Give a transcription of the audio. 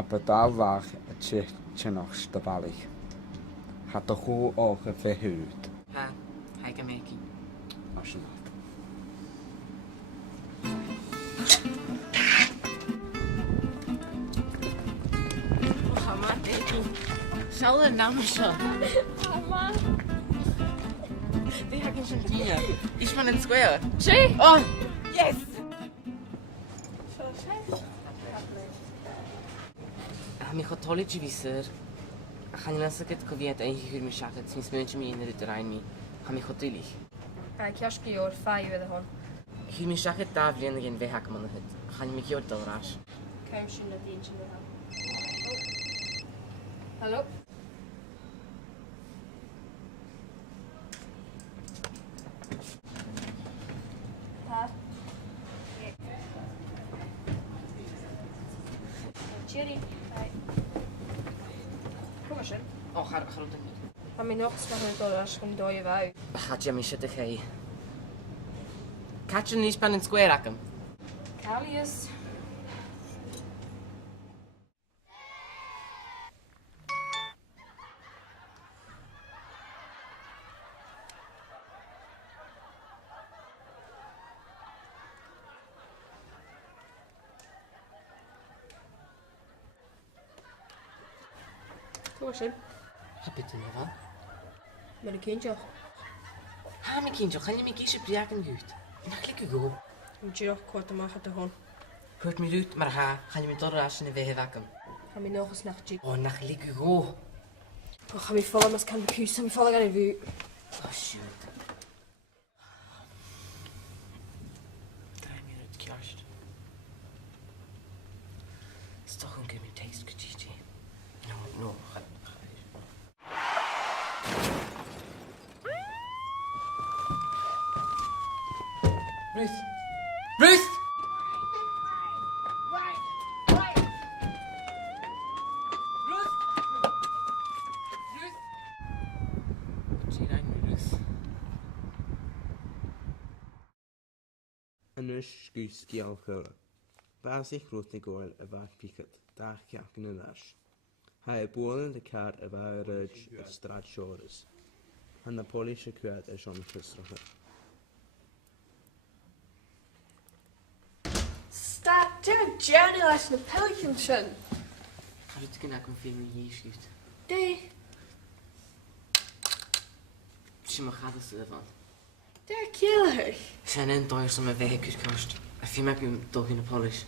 aber da war het nog stabilig. Had de goede ogen verhuurd. Ha, hij kan merken. Alsjeblieft. Mama, zal er nou zo? Mama. Die heb ik zo'n dino. Is van het square. Zie? Oh, yes! Mi gaat tolletje wisser. Ga je mensen het koviet eigen huur me schaken, sinds mensen me in de terrein mee. Ga mi gaat tillig. Kijk, jaski hoor, 5 weer gewoon. Huur me schaken daar vliegen geen weg hakken man het. Ga je me hier door raas. Kan je misschien dat eentje nog aan? Hallo? Ha? Cherry. Hey. Kom maar, Shen. Oh, ga het niet. Ga me nog eens naar de door als gewoon door je wui. Gaat je me zitten gij. Katje niet van het square hakken. Kalius. Kom maar, Shen. Heb je het nog van? Met een kindje. Ha, mijn kindje, ga je me kiezen op de jaken huurt? Nou, klikken go. Moet je nog kort maken te gewoon. Hoort me uit, maar ga je me door raas in de weg hakken. Ga me nog eens naar Jig. Oh, nou, klikken go. Oh, ga me vallen, maar ik kan de kuus. Ga me vallen aan de vuur. Oh, shoot. Draai me uit het kast. Het is toch een keer mijn taste, Gigi. No. Ruth! Ruth! Ruth! Wat zie je nu, Ruth? En nu schuis kielke. Waar zich groot niet gooi, waar pieket. Daar kijken een as. Hij boeren de kaart waar het straat shores. En de politie kwijt is om gisteren. Staat er Jerry als een Pelicanson? Ga je het kunnen een film hier schiet? Nee, Zie maar gaat het ervan. daar killer. Zijn een thuis om mijn werkjes kost. En film heb je hem toch in de politie.